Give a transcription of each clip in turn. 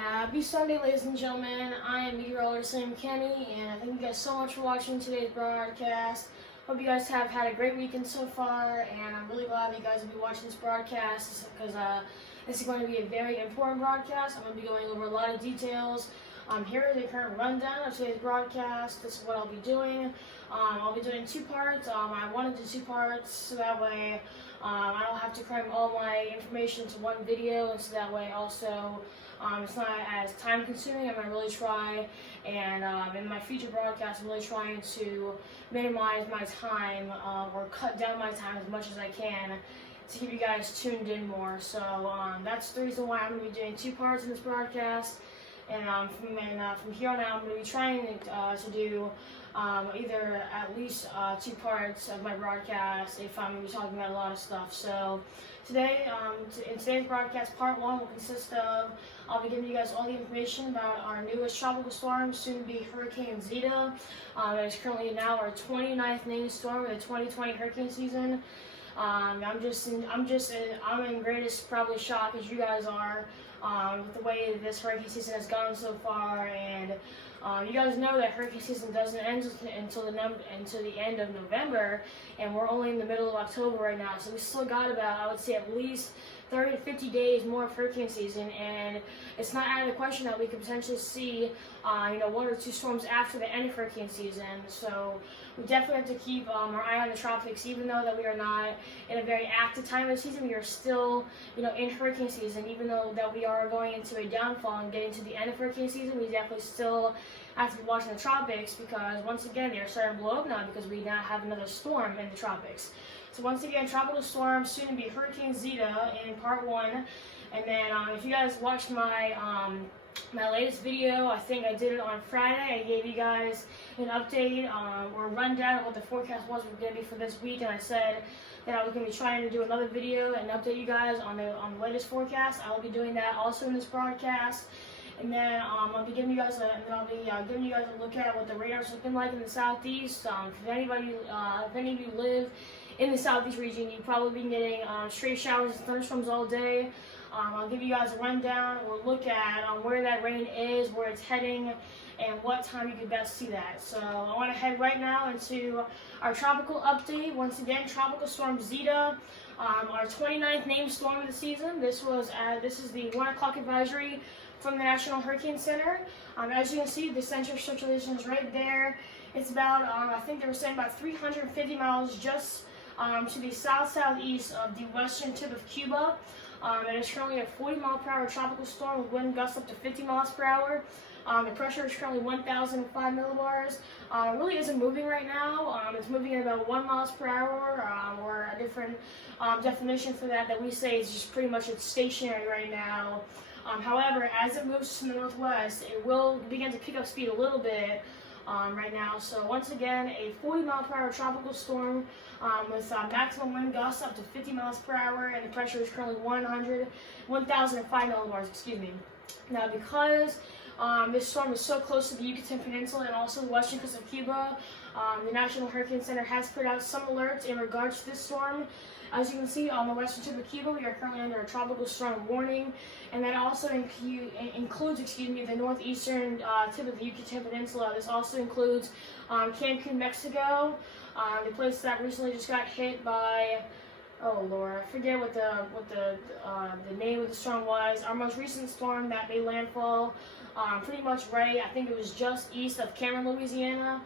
Happy Sunday, ladies and gentlemen. I am meteorologist Sam Kenny, and I thank you guys so much for watching today's broadcast. Hope you guys have had a great weekend so far, and I'm really glad that you guys will be watching this broadcast because this is going to be a very important broadcast. I'm going to be going over a lot of details. Here is a current rundown of today's broadcast. This is what I'll be doing. I'll be doing two parts. I wanted to do two parts so that way I don't have to cram all my information to one video, and so that way also it's not as time consuming. I'm going to really try, and in my future broadcasts I'm really trying to minimize my time or cut down my time as much as I can to keep you guys tuned in more. So that's the reason why I'm going to be doing two parts in this broadcast. And from here on out, I'm going to be trying to do either at least two parts of my broadcast if I'm going to be talking about a lot of stuff. So today, in today's broadcast, part one will consist of I'll be giving you guys all the information about our newest tropical storm, soon to be Hurricane Zeta. It is currently now our 29th named storm of the 2020 hurricane season. I'm in greatest probably shock as you guys are with the way this hurricane season has gone so far, and you guys know that hurricane season doesn't end until the end of November, and we're only in the middle of October right now, so we still got about, I would say, at least 30 to 50 days more of hurricane season, and it's not out of the question that we could potentially see one or two storms after the end of hurricane season. So we definitely have to keep our eye on the tropics, even though that we are not in a very active time of the season. We are still in hurricane season, even though that we are going into a downfall and getting to the end of hurricane season. We definitely still have to be watching the tropics, because once again they are starting to blow up now because we now have another storm in the tropics. So once again, tropical storm, soon to be Hurricane Zeta in part one. And then if you guys watched my my latest video, I think I did it on Friday. I gave you guys an update or a rundown of what the forecast was going to be for this week, and I said that I was going to be trying to do another video and update you guys on the latest forecast. I will be doing that also in this broadcast. And then I'll be giving you guys giving you guys a look at what the radar's looking like in the southeast. If any of you live in the southeast region, you've probably been getting straight showers and thunderstorms all day. I'll give you guys a rundown or look at where that rain is, where it's heading, and what time you can best see that. So I want to head right now into our tropical update. Once again, Tropical Storm Zeta, our 29th named storm of the season. This is the 1 o'clock advisory from the National Hurricane Center. As you can see, the center of circulation is right there. It's about, I think they were saying about 350 miles just to the south-southeast of the western tip of Cuba. It is currently a 40-mile-per-hour tropical storm with wind gusts up to 50 miles per hour. The pressure is currently 1,005 millibars. It really isn't moving right now. It's moving at about 1 miles per hour, or a different definition for that we say is just pretty much it's stationary right now. However, as it moves to the northwest, it will begin to pick up speed a little bit right now. So once again, a 40-mile-per-hour tropical storm with maximum wind gusts up to 50 miles per hour, and the pressure is currently 1,005 millibars. Excuse me. Now, because this storm is so close to the Yucatan Peninsula and also the western coast of Cuba, the National Hurricane Center has put out some alerts in regards to this storm. As you can see, on the western tip of Cuba, we are currently under a tropical storm warning, and that also includes the northeastern tip of the Yucatan Peninsula. This also includes Cancun, Mexico, the place that recently just got hit by, oh Lord, I forget what the name of the storm was. Our most recent storm that made landfall, pretty much right, I think it was just east of Cameron, Louisiana.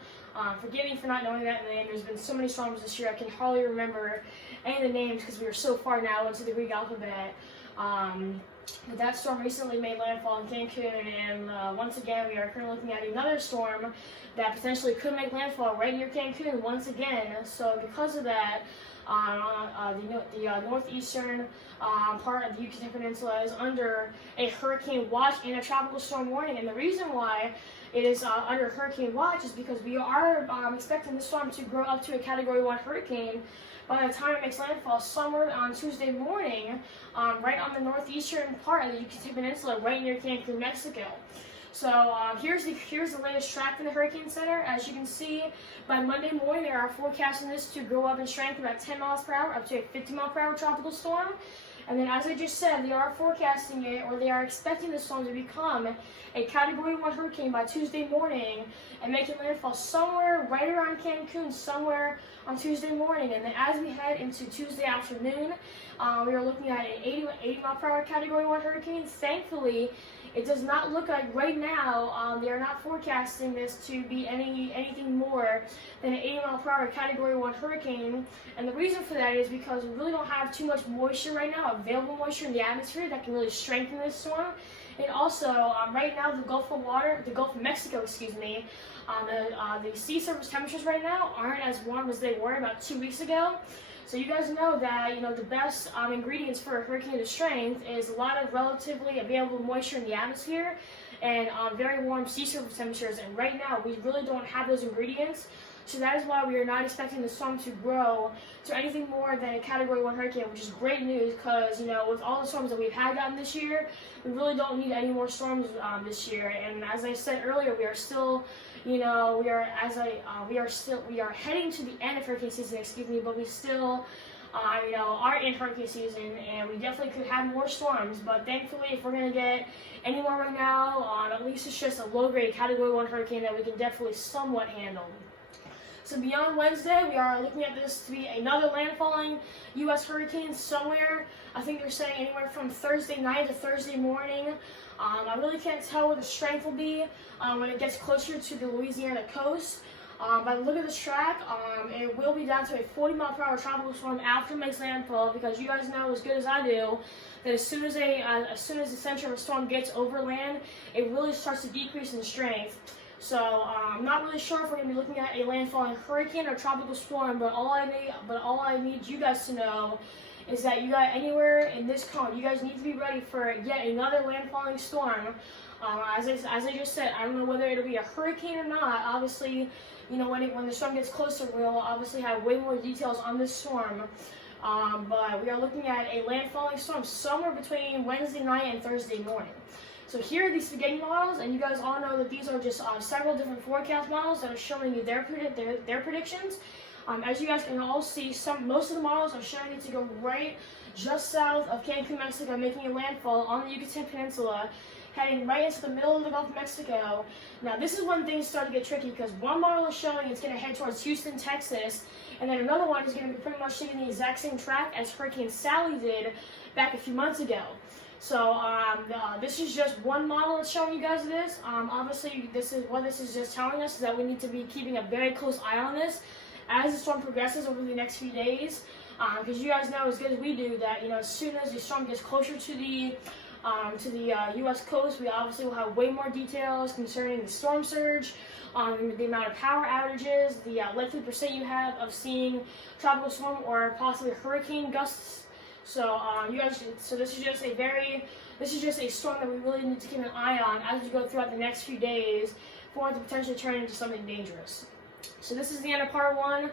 Forgive me for not knowing that name. There's been so many storms this year, I can hardly remember any of the names because we are so far now into the Greek alphabet. But that storm recently made landfall in Cancun, and once again, we are currently looking at another storm that potentially could make landfall right near Cancun once again. So because of that, the northeastern part of the Yucatan Peninsula is under a hurricane watch and a tropical storm warning. And the reason why it is under hurricane watch is because we are expecting the storm to grow up to a Category 1 hurricane by the time it makes landfall somewhere on Tuesday morning, right on the northeastern part of the Yucatan Peninsula, right near Cancun, Mexico. So here's the latest track from the Hurricane Center. As you can see, by Monday morning, they are forecasting this to go up in strength about 10 miles per hour, up to a 50 mile per hour tropical storm. And then, as I just said, they are forecasting it, or they are expecting the storm to become a Category 1 hurricane by Tuesday morning and making landfall somewhere right around Cancun, somewhere on Tuesday morning. And then as we head into Tuesday afternoon, we are looking at an 80 mile per hour Category 1 hurricane. Thankfully, it does not look like right now they are not forecasting this to be anything more than an 80 mile per hour Category 1 hurricane. And the reason for that is because we really don't have too much moisture right now, available moisture in the atmosphere that can really strengthen this storm. And also, right now, the Gulf of Mexico, the sea surface temperatures right now aren't as warm as they were about 2 weeks ago. So you guys know that the best ingredients for a hurricane of strength is a lot of relatively available moisture in the atmosphere and very warm sea surface temperatures. And right now, we really don't have those ingredients. So that is why we are not expecting the storm to grow to anything more than a Category 1 hurricane, which is great news because, with all the storms that we've had gotten this year, we really don't need any more storms this year. And as I said earlier, we are still, we are heading to the end of hurricane season, but we still, are in hurricane season, and we definitely could have more storms. But thankfully, if we're going to get any more right now, at least it's just a low-grade Category 1 hurricane that we can definitely somewhat handle. So beyond Wednesday, we are looking at this to be another landfalling U.S. hurricane somewhere. I think they're saying anywhere from Thursday night to Thursday morning. I really can't tell what the strength will be when it gets closer to the Louisiana coast. By the look of this track, it will be down to a 40 mile per hour tropical storm after it makes landfall, because you guys know as good as I do that as soon as the center of a storm gets over land, it really starts to decrease in strength. So I'm not really sure if we're going to be looking at a landfalling hurricane or tropical storm, but all I need you guys to know is that you got anywhere in this cone, you guys need to be ready for yet another landfalling storm. As I just said, I don't know whether it'll be a hurricane or not. Obviously, when the storm gets closer, we'll obviously have way more details on this storm. But we are looking at a landfalling storm somewhere between Wednesday night and Thursday morning. So here are these spaghetti models, and you guys all know that these are just several different forecast models that are showing you their predictions. As you guys can all see, most of the models are showing it to go right just south of Cancun, Mexico, making a landfall on the Yucatan Peninsula, heading right into the middle of the Gulf of Mexico. Now, this is when things start to get tricky, because one model is showing it's going to head towards Houston, Texas, and then another one is going to be pretty much taking the exact same track as Hurricane Sally did back a few months ago. So this is just one model that's showing you guys this. Obviously, this is just telling us is that we need to be keeping a very close eye on this as the storm progresses over the next few days. Because you guys know as good as we do that as soon as the storm gets closer to the U.S. coast, we obviously will have way more details concerning the storm surge, the amount of power outages, the likely percent you have of seeing tropical storm or possibly hurricane gusts. So this is just a storm that we really need to keep an eye on as we go throughout the next few days for it to potentially turn into something dangerous. So this is the end of part 1.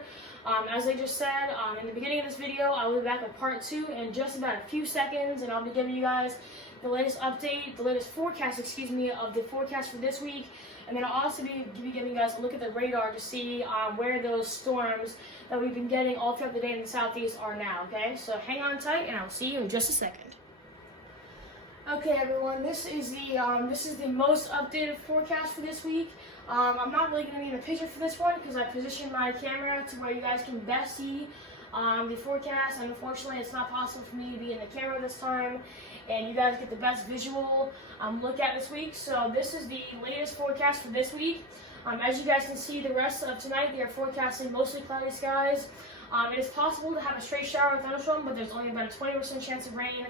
As I just said in the beginning of this video, I will be back with part 2 in just about a few seconds, and I'll be giving you guys the latest update, the latest forecast, of the forecast for this week. And then I'll also be giving you guys a look at the radar to see where those storms that we've been getting all throughout the day in the southeast are now, okay? So hang on tight, and I'll see you in just a second. Okay, everyone, this is the most updated forecast for this week. I'm not really going to need a picture for this one because I positioned my camera to where you guys can best see the forecast, and unfortunately it's not possible for me to be in the camera this time and you guys get the best visual look at this week. So this is the latest forecast for this week. As you guys can see, the rest of tonight they are forecasting mostly cloudy skies. It is possible to have a stray shower or thunderstorm, but there's only about a 20% chance of rain.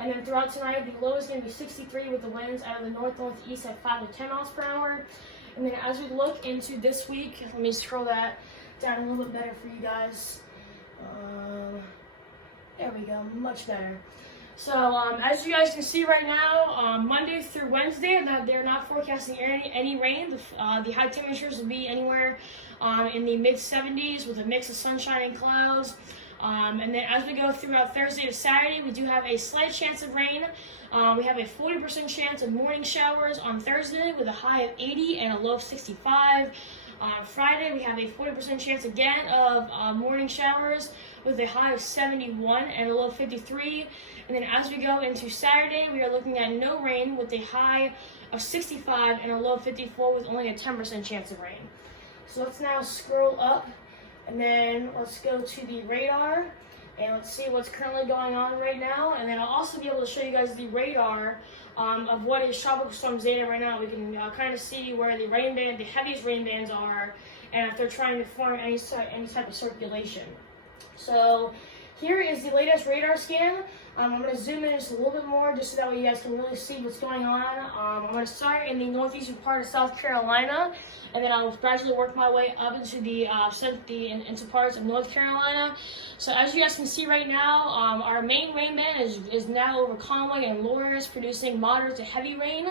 And then throughout tonight, the low is going to be 63 with the winds out of the north-northeast at 5 to 10 miles per hour. And then as we look into this week, let me scroll that down a little bit better for you guys. There we go, much better. So as you guys can see right now, Monday through Wednesday, they're not forecasting any rain. The high temperatures will be anywhere in the mid-70s with a mix of sunshine and clouds. And then as we go throughout Thursday to Saturday, we do have a slight chance of rain. We have a 40% chance of morning showers on Thursday with a high of 80 and a low of 65. On Friday, we have a 40% chance again of morning showers with a high of 71 and a low of 53. And then as we go into Saturday, we are looking at no rain with a high of 65 and a low of 54 with only a 10% chance of rain. So let's now scroll up and then let's go to the radar and let's see what's currently going on right now. And then I'll also be able to show you guys the radar of what is Tropical Storm Zeta right now. We can kind of see where the heaviest rain bands are, and if they're trying to form any type of circulation. So here is the latest radar scan. I'm going to zoom in just a little bit more just so that way you guys can really see what's going on. I'm going to start in the northeastern part of South Carolina, and then I'll gradually work my way up into into parts of North Carolina. So as you guys can see right now, our main rain band is now over Conway and Loris, producing moderate to heavy rain.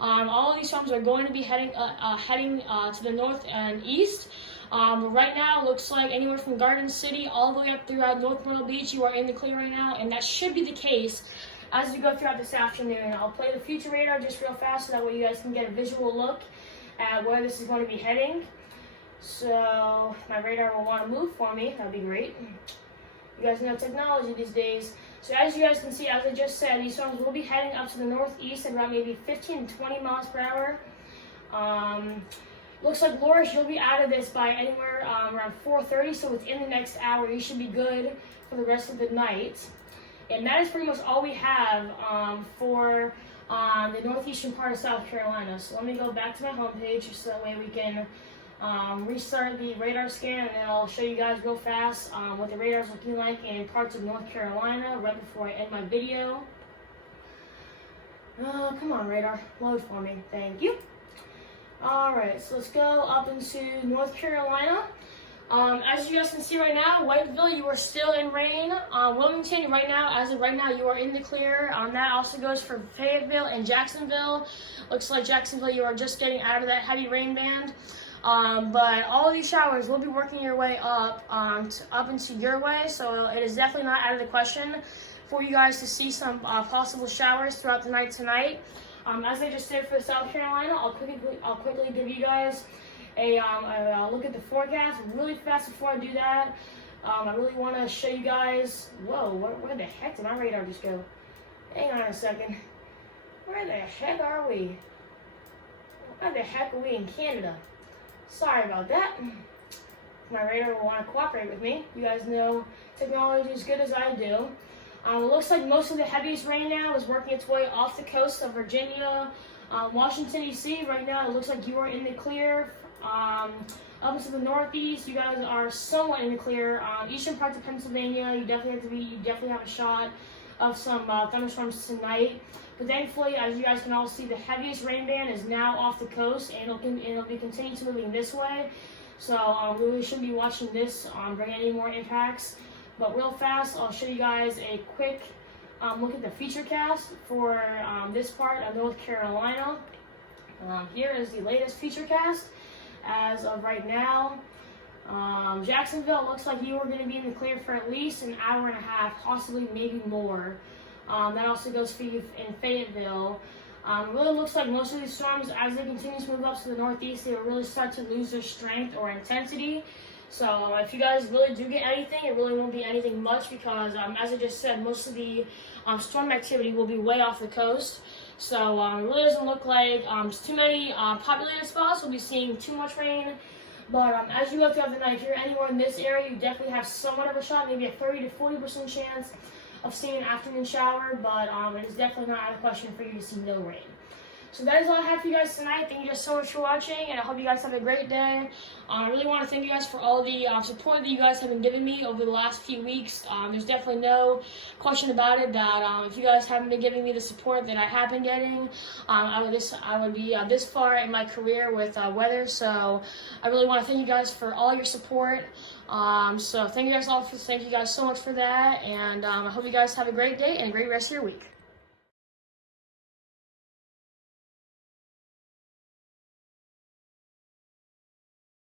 All of these storms are going to be heading to the north and east. Right now, it looks like anywhere from Garden City all the way up throughout North Myrtle Beach, you are in the clear right now, and that should be the case as we go throughout this afternoon. I'll play the future radar just real fast so that way you guys can get a visual look at where this is going to be heading. So my radar will want to move for me. That'd be great. You guys know technology these days. So as you guys can see, as I just said, these storms will be heading up to the northeast at around maybe 15 to 20 miles per hour. Looks like Loris, you'll be out of this by anywhere around 4:30, so within the next hour, you should be good for the rest of the night. And that is pretty much all we have for the northeastern part of South Carolina. So let me go back to my homepage so that way we can restart the radar scan, and then I'll show you guys real fast what the radar is looking like in parts of North Carolina right before I end my video. Come on, radar, load for me. Thank you. Alright, so let's go up into North Carolina. As you guys can see right now, Whiteville, you are still in rain. Wilmington, right now, as of right now, you are in the clear. That also goes for Fayetteville and Jacksonville. Looks like Jacksonville, you are just getting out of that heavy rain band. But all of these showers will be working your way up into your way, so it is definitely not out of the question for you guys to see some possible showers throughout the night tonight. As I just did for South Carolina, I'll quickly give you guys a look at the forecast really fast before I do that. I really want to show you guys. Whoa, where the heck did my radar just go? Hang on a second. Where the heck are we? Where the heck are we in Canada? Sorry about that. My radar will want to cooperate with me. You guys know technology as good as I do. It looks like most of the heaviest rain now is working its way off the coast of Virginia, Washington, D.C. Right now, it looks like you are in the clear. Up into the northeast, you guys are somewhat in the clear. Eastern parts of Pennsylvania, you definitely have a shot of some thunderstorms tonight. But thankfully, as you guys can all see, the heaviest rain band is now off the coast, and it'll be continuing to moving this way. So we really shouldn't be watching this bring any more impacts. But real fast, I'll show you guys a quick look at the futurecast for this part of North Carolina. Here is the latest futurecast as of right now. Jacksonville looks like you are going to be in the clear for at least an hour and a half, possibly maybe more. That also goes for you in Fayetteville. It really looks like most of these storms, as they continue to move up to the northeast, they will really start to lose their strength or intensity. So if you guys really do get anything, it really won't be anything much because, as I just said, most of the storm activity will be way off the coast. So it really doesn't look like too many populated spots will be seeing too much rain. But as you go throughout the night, if you're anywhere in this area, you definitely have somewhat of a shot, maybe a 30 to 40% chance of seeing an afternoon shower. But it is definitely not out of the question for you to see no rain. So that is all I have for you guys tonight. Thank you guys so much for watching, and I hope you guys have a great day. I really want to thank you guys for all the support that you guys have been giving me over the last few weeks. There's definitely no question about it that if you guys haven't been giving me the support that I have been getting, I would be this far in my career with weather. So I really want to thank you guys for all your support. So thank you guys so much for that, and I hope you guys have a great day and a great rest of your week.